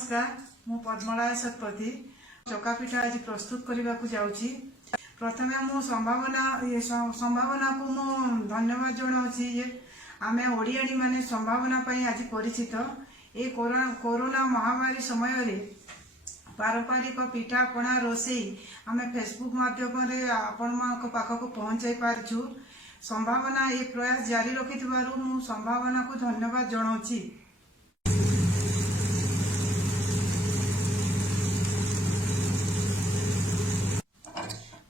नमस्कार मु पद्मलाय शतपथी चका पिठा आज प्रस्तुत करने को जाऊँगी। प्रथमे मु संभावना को मु धन्यवाद जनाऊँगी जे आमे ओडियाणी माने संभावना पई आज परिचित। ए कोरोना महामारी समय रे पारंपरिक पिठा पणा रोषेई आमे फेसबुक माध्यम रे आपण मानक पाखक पहुंचाई पारछु। संभावना ए प्रयास जारी रखिथिबारु मु संभावना को धन्यवाद जनाऊँगी।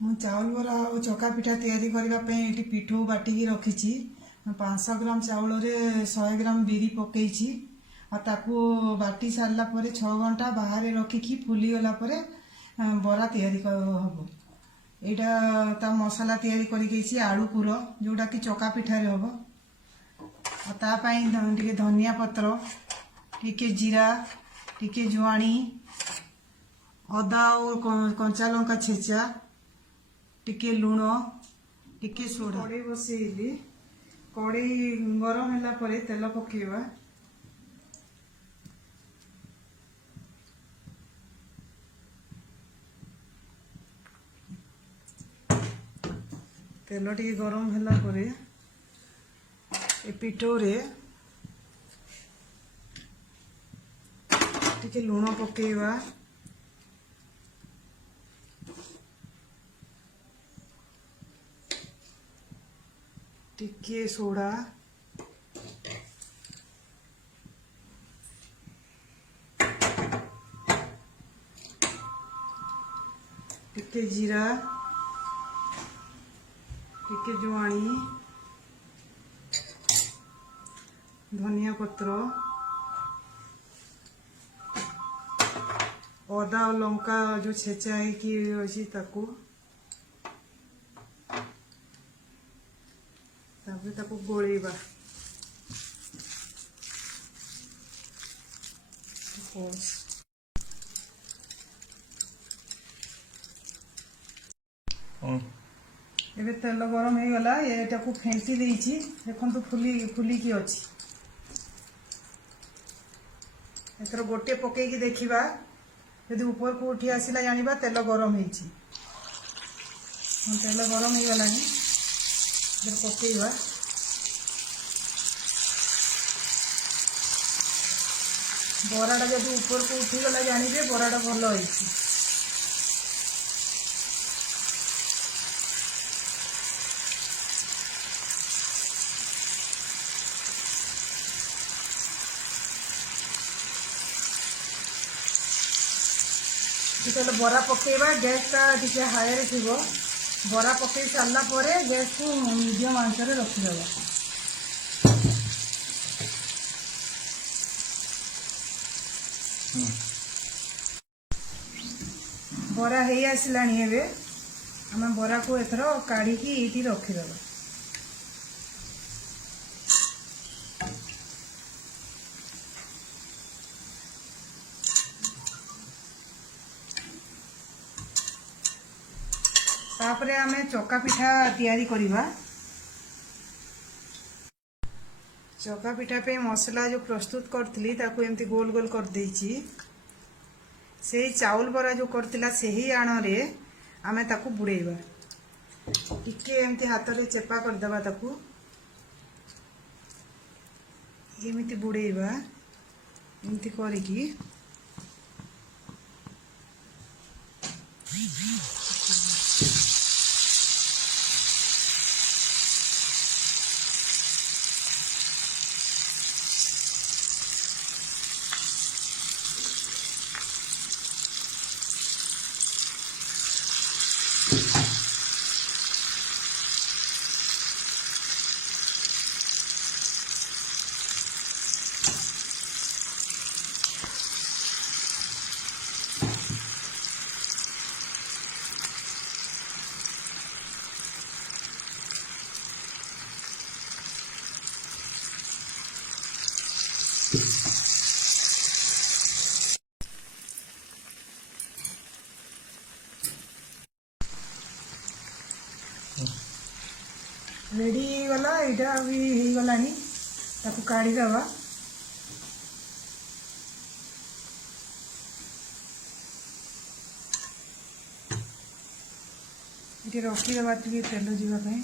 मु चाउल बरा और चका पिठा तैयारी करने ये पिठू बाटिकी रखी 500 ग्राम चाउल रे 100 ग्राम बिरी पकईची ताकू बाटी सारला परे 6 घंटा बाहर रखिकी फुली गला परे बरा तैयारी हम। यहाँ ता मसला तैयारी करी आलू पुर जोटा कि चका पिठारे हम। टे धनिया पत्र टिके जीरा टिके जुआणी अदा और कंचा लंका छेचा टिके लुण टिके सोडा कड़े बसैली। कड़े गरम होला परे तेल पकेवा। तेल टिके गरम होला परे ए पिठो रे टिके लुण पकेवा। टिके सोडा टिके जीरा टिके जुआणी धनिया पत्र अदा और लंका जो छेचा है कि अच्छी ताकू गोलेबा। एबे तेल गरम हो गला एटा को फेंटी देइछि। देखन तो फुली की अछि। एतर गोटे पके की देखिबा यदि ऊपर को उठी आसिला जानिबा तेल गरम हेछि। तेल गरम हो गला नि इधर पकेइबा। बराटा जब ऊपर को उठीगला जानिबे बराटा भल होइछि। जिते बरा पकेइबा गैस टा टिके हाई रे थिबो। बरा पकई सारला परे गैस को मीडियम आंच रे रखिदेबा। बरा हे आसलानी एबे आम बरा को एथर काढ़ी की रखिदेबा। तापरे आमे चका पिठा तैयारी करिबा। चका पिठा पे मसला जो प्रस्तुत करथली ताको एमती गोल गोल कर देइछि। से चाउल बरा जो करथिला सेही आण रे आमे ताको बुड़ेइबा। टिके एमती हाथ रे चेपा कर देबा। ताको एमती बुड़ेइबा। एमती करिकी रेडी गला इटा भी गलानी ताकू काढ़ी दवा। ये रखीदे टे तेल जावाई।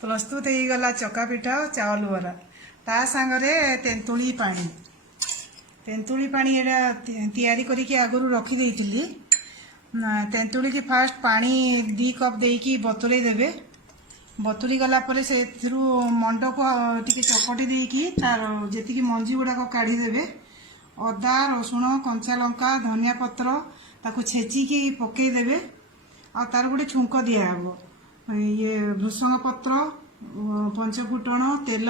प्रस्तुत हो गला चका पिठा और चावल बरा ता सांगरे तेंतुली पानी। तेंतुली पानी तैयारी करके आगुरी रखी देइथिली। तेंतुली की फास्ट पानी 2 कप देकी बतुरे देबे। बतुरी गला परे से मंड को टिके चपटी देकी तार जेतिकी मंजी गुड़ाक काढ़ी देबे। अदा रसुण कंचा लंका धनिया पत्र ताकू छेचिकी पकई देबे। आ तार गोटे छुंक दिया हबो। ये भृषंग पत्र पंचफुटण तेल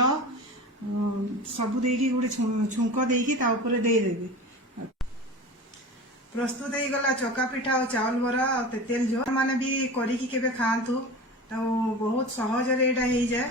सबू देकी गोटे छुंक देकी ता ऊपर दे देबे। प्रस्तुत हो गला चका पिठा और चावल बरा और तेतेल जो माने भी करिकी केबे खांतु तो बहुत सहज रे एटा हो जाए।